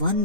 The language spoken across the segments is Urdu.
$1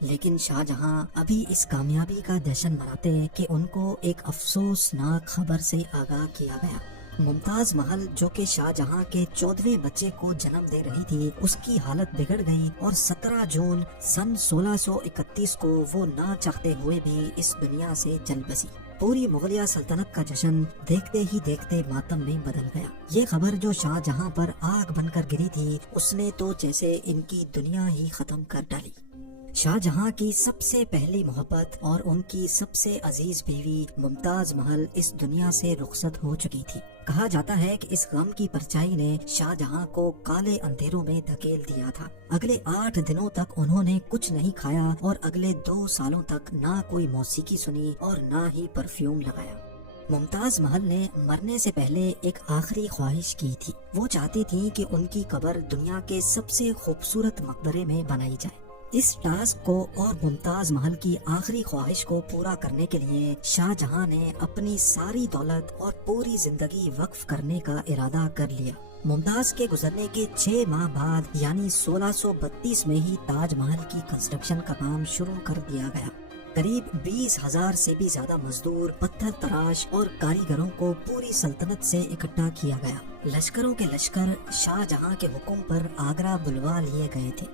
لیکن شاہجہاں ابھی اس کامیابی کا جشن مناتے کہ ان کو ایک افسوسناک خبر سے آگاہ کیا گیا۔ ممتاز محل جو کہ شاہجہاں کے 14ویں بچے کو جنم دے رہی تھی، اس کی حالت بگڑ گئی اور 17 جون سن 1631 کو وہ نہ چاہتے ہوئے بھی اس دنیا سے چل بسی۔ پوری مغلیہ سلطنت کا جشن دیکھتے ہی دیکھتے ماتم میں بدل گیا۔ یہ خبر جو شاہجہاں پر آگ بن کر گری تھی، اس نے تو جیسے ان کی دنیا ہی ختم کر ڈالی۔ شاہجہاں کی سب سے پہلی محبت اور ان کی سب سے عزیز بیوی ممتاز محل اس دنیا سے رخصت ہو چکی تھی۔ کہا جاتا ہے کہ اس غم کی پرچائی نے شاہجہاں کو کالے اندھیروں میں دھکیل دیا تھا۔ اگلے 8 دنوں تک انہوں نے کچھ نہیں کھایا اور اگلے 2 سالوں تک نہ کوئی موسیقی سنی اور نہ ہی پرفیوم لگایا۔ ممتاز محل نے مرنے سے پہلے ایک آخری خواہش کی تھی۔ وہ چاہتی تھی کہ ان کی قبر دنیا کے سب سے خوبصورت مقبرے میں بنائی جائے۔ اس ٹاسک کو اور ممتاز محل کی آخری خواہش کو پورا کرنے کے لیے شاہجہاں نے اپنی ساری دولت اور پوری زندگی وقف کرنے کا ارادہ کر لیا۔ ممتاز کے گزرنے کے 6 ماہ بعد یعنی 1632 میں ہی تاج محل کی کنسٹرکشن کا کام شروع کر دیا گیا۔ قریب 20,000 سے بھی زیادہ مزدور، پتھر تراش اور کاریگروں کو پوری سلطنت سے اکٹھا کیا گیا۔ لشکروں کے لشکر شاہجہاں کے حکم پر آگرہ بلوا لیے گئے تھے۔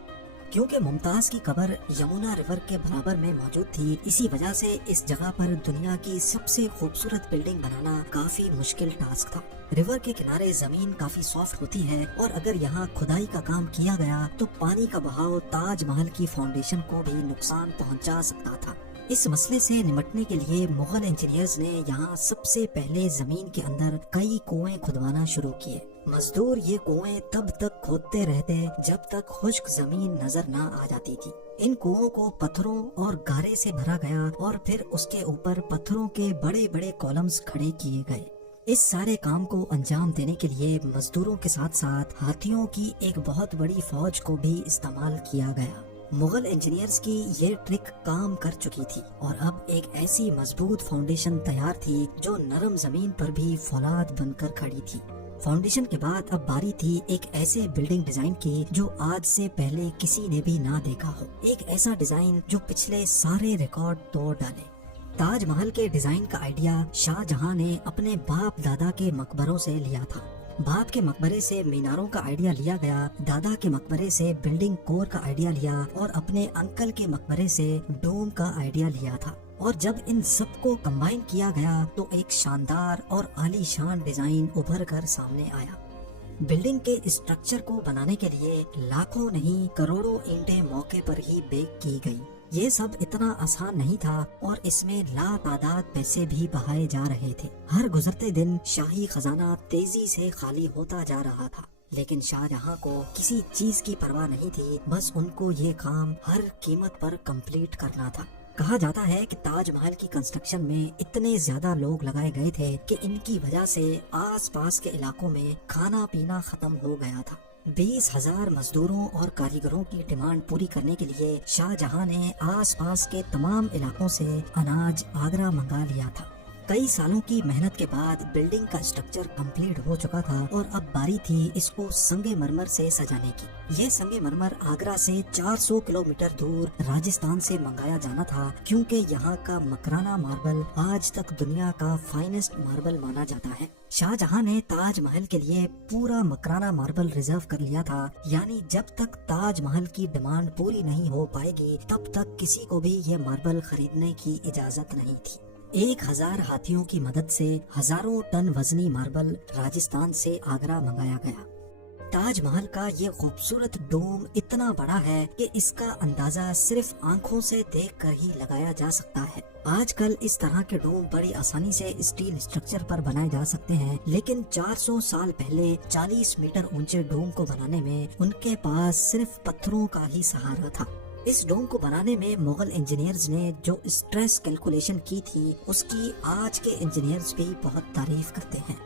کیونکہ ممتاز کی قبر یمنا ریور کے برابر میں موجود تھی، اسی وجہ سے اس جگہ پر دنیا کی سب سے خوبصورت بلڈنگ بنانا کافی مشکل ٹاسک تھا۔ ریور کے کنارے زمین کافی سافٹ ہوتی ہے اور اگر یہاں کھدائی کا کام کیا گیا تو پانی کا بہاؤ تاج محل کی فاؤنڈیشن کو بھی نقصان پہنچا سکتا تھا۔ اس مسئلے سے نمٹنے کے لیے مغل انجینئرز نے یہاں سب سے پہلے زمین کے اندر کئی کنویں کھدوانا شروع کیے۔ مزدور یہ کنویں تب تک کھودتے رہتے جب تک خشک زمین نظر نہ آ جاتی تھی۔ ان کنووں کو پتھروں اور گارے سے بھرا گیا اور پھر اس کے اوپر پتھروں کے بڑے بڑے کالمز کھڑے کیے گئے۔ اس سارے کام کو انجام دینے کے لیے مزدوروں کے ساتھ ساتھ ہاتھیوں کی ایک بہت بڑی فوج کو بھی استعمال کیا گیا۔ مغل انجینئرز کی یہ ٹرک کام کر چکی تھی اور اب ایک ایسی مضبوط فاؤنڈیشن تیار تھی جو نرم زمین پر بھی فولاد بن کر کھڑی تھی۔ فاؤنڈیشن کے بعد اب باری تھی ایک ایسے بلڈنگ ڈیزائن کی جو آج سے پہلے کسی نے بھی نہ دیکھا ہو، ایک ایسا ڈیزائن جو پچھلے سارے ریکارڈ توڑ ڈالے۔ تاج محل کے ڈیزائن کا آئیڈیا شاہ جہاں نے اپنے باپ دادا کے مقبروں سے لیا تھا۔ باپ کے مقبرے سے میناروں کا آئیڈیا لیا گیا، دادا کے مقبرے سے بلڈنگ کور کا آئیڈیا لیا اور اپنے انکل کے مقبرے سے ڈوم کا آئیڈیا لیا تھا۔ اور جب ان سب کو کمبائن کیا گیا تو ایک شاندار اور عالی شان ڈیزائن ابھر کر سامنے آیا۔ بلڈنگ کے اسٹرکچر کو بنانے کے لیے لاکھوں نہیں کروڑوں اینٹیں موقع پر ہی بیک کی گئی۔ یہ سب اتنا آسان نہیں تھا اور اس میں لا تعداد پیسے بھی بہائے جا رہے تھے۔ ہر گزرتے دن شاہی خزانہ تیزی سے خالی ہوتا جا رہا تھا، لیکن شاہ جہاں کو کسی چیز کی پرواہ نہیں تھی، بس ان کو یہ کام ہر قیمت پر کمپلیٹ کرنا تھا۔ کہا جاتا ہے کہ تاج محل کی کنسٹرکشن میں اتنے زیادہ لوگ لگائے گئے تھے کہ ان کی وجہ سے آس پاس کے علاقوں میں کھانا پینا ختم ہو گیا تھا۔ 20,000 مزدوروں اور کاریگروں کی ڈیمانڈ پوری کرنے کے لیے شاہ جہاں نے آس پاس کے تمام علاقوں سے اناج آگرہ منگا لیا تھا۔ کئی سالوں کی محنت کے بعد بلڈنگ کا اسٹرکچر کمپلیٹ ہو چکا تھا اور اب باری تھی اس کو سنگ مرمر سے سجانے کی۔ یہ سنگ مرمر آگرہ سے 400 کلومیٹر دور راجستھان سے منگایا جانا تھا، کیونکہ یہاں کا مکرانہ ماربل آج تک دنیا کا فائنسٹ ماربل مانا جاتا ہے۔ شاہ جہاں نے تاج محل کے لیے پورا مکرانہ ماربل ریزرو کر لیا تھا، یعنی جب تک تاج محل کی ڈیمانڈ پوری نہیں ہو پائے گی تب تک کسی کو بھی یہ ماربل خریدنے کی اجازت نہیں تھی۔ 1000 ہاتھیوں کی مدد سے ہزاروں ٹن وزنی ماربل راجستھان سے آگرہ منگایا گیا۔ تاج محل کا یہ خوبصورت ڈوم اتنا بڑا ہے کہ اس کا اندازہ صرف آنکھوں سے دیکھ کر ہی لگایا جا سکتا ہے۔ آج کل اس طرح کے ڈوم بڑی آسانی سے اسٹیل اسٹرکچر پر بنائے جا سکتے ہیں، لیکن 400 سال پہلے 40 میٹر اونچے ڈوم کو بنانے میں ان کے پاس صرف پتھروں کا ہی سہارا تھا۔ اس ڈوم کو بنانے میں مغل انجینئرز نے جو اسٹریس کیلکولیشن کی تھی اس کی آج کے انجینئرز بھی بہت تعریف کرتے ہیں۔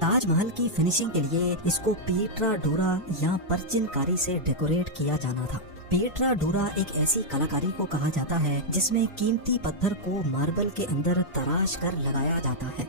تاج محل کی فنیشنگ کے لیے اس کو پیٹرا ڈورا یا پرچن کاری سے ڈیکوریٹ کیا جانا تھا۔ پیٹرا ڈورا ایک ایسی کلاکاری کو کہا جاتا ہے جس میں قیمتی پتھر کو ماربل کے اندر تراش کر لگایا جاتا ہے۔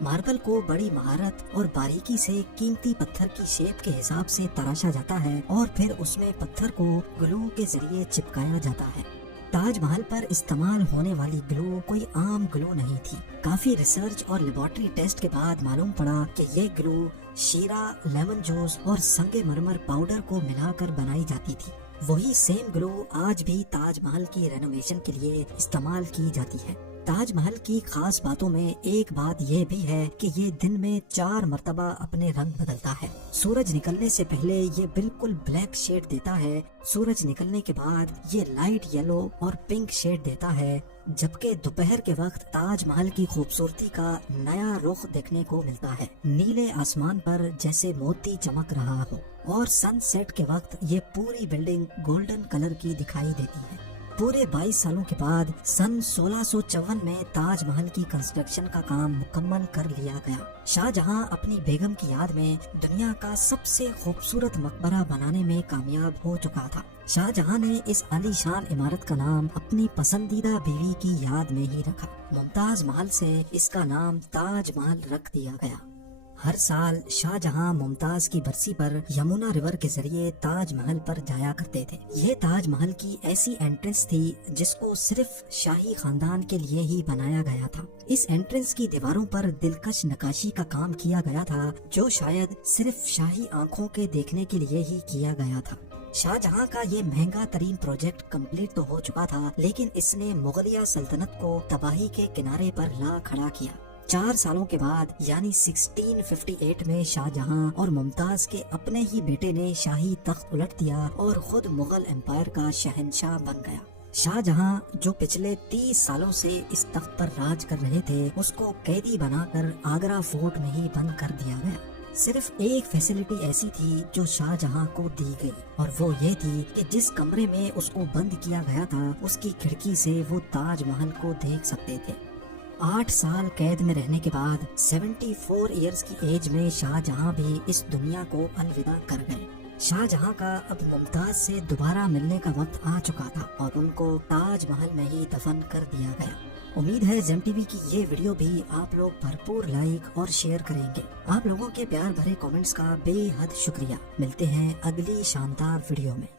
ماربل کو بڑی مہارت اور باریکی سے قیمتی پتھر کی شیپ کے حساب سے تراشا جاتا ہے اور پھر اس میں پتھر کو گلو کے ذریعے چپکایا جاتا ہے۔ تاج محل پر استعمال ہونے والی گلو کوئی عام گلو نہیں تھی۔ کافی ریسرچ اور لیبارٹری ٹیسٹ کے بعد معلوم پڑا کہ یہ گلو شیرہ، لیمن جوس اور سنگ مرمر پاؤڈر کو ملا کر بنائی جاتی تھی۔ وہی سیم گلو آج بھی تاج محل کی رینوویشن کے لیے استعمال کی جاتی ہے۔ تاج محل کی خاص باتوں میں ایک بات یہ بھی ہے کہ یہ دن میں 4 مرتبہ اپنے رنگ بدلتا ہے۔ سورج نکلنے سے پہلے یہ بالکل بلیک شیڈ دیتا ہے، سورج نکلنے کے بعد یہ لائٹ یلو اور پنک شیڈ دیتا ہے، جبکہ دوپہر کے وقت تاج محل کی خوبصورتی کا نیا رخ دیکھنے کو ملتا ہے، نیلے آسمان پر جیسے موتی چمک رہا ہو، اور سن سیٹ کے وقت یہ پوری بلڈنگ گولڈن کلر کی دکھائی دیتی ہے۔ پورے 22 سالوں کے بعد سن 1654 میں تاج محل کی کنسٹرکشن کا کام مکمل کر لیا گیا۔ شاہ جہاں اپنی بیگم کی یاد میں دنیا کا سب سے خوبصورت مقبرہ بنانے میں کامیاب ہو چکا تھا۔ شاہ جہاں نے اس عالی شان عمارت کا نام اپنی پسندیدہ بیوی کی یاد میں ہی رکھا۔ ممتاز محل سے اس کا نام تاج محل رکھ دیا گیا۔ ہر سال شاہ جہاں ممتاز کی برسی پر یمونا ریور کے ذریعے تاج محل پر جایا کرتے تھے۔ یہ تاج محل کی ایسی انٹرنس تھی جس کو صرف شاہی خاندان کے لیے ہی بنایا گیا تھا۔ اس انٹرنس کی دیواروں پر دلکش نقاشی کا کام کیا گیا تھا جو شاید صرف شاہی آنکھوں کے دیکھنے کے لیے ہی کیا گیا تھا۔ شاہ جہاں کا یہ مہنگا ترین پروجیکٹ کمپلیٹ تو ہو چکا تھا، لیکن اس نے مغلیہ سلطنت کو تباہی کے کنارے پر لا کھڑا کیا۔ 4 سالوں کے بعد یعنی 1658 میں شاہ جہاں اور ممتاز کے اپنے ہی بیٹے نے شاہی تخت الٹ دیا اور خود مغل امپائر کا شہنشاہ بن گیا۔ شاہ جہاں جو پچھلے 30 سالوں سے اس تخت پر راج کر رہے تھے، اس کو قیدی بنا کر آگرہ فورٹ میں ہی بند کر دیا گیا۔ صرف ایک فیسلٹی ایسی تھی جو شاہ جہاں کو دی گئی، اور وہ یہ تھی کہ جس کمرے میں اس کو بند کیا گیا تھا اس کی کھڑکی سے وہ تاج محل کو دیکھ سکتے تھے۔ 8 سال قید میں رہنے کے بعد 74 ایئرز کی ایج میں شاہ جہاں بھی اس دنیا کو الوداع کر گئے۔ شاہ جہاں کا اب ممتاز سے دوبارہ ملنے کا وقت آ چکا تھا اور ان کو تاج محل میں ہی دفن کر دیا گیا۔ امید ہے زیم ٹی وی کی یہ ویڈیو بھی آپ لوگ بھرپور لائک اور شیئر کریں گے۔ آپ لوگوں کے پیار بھرے کامنٹس کا بے حد شکریہ۔ ملتے ہیں اگلی شاندار ویڈیو میں۔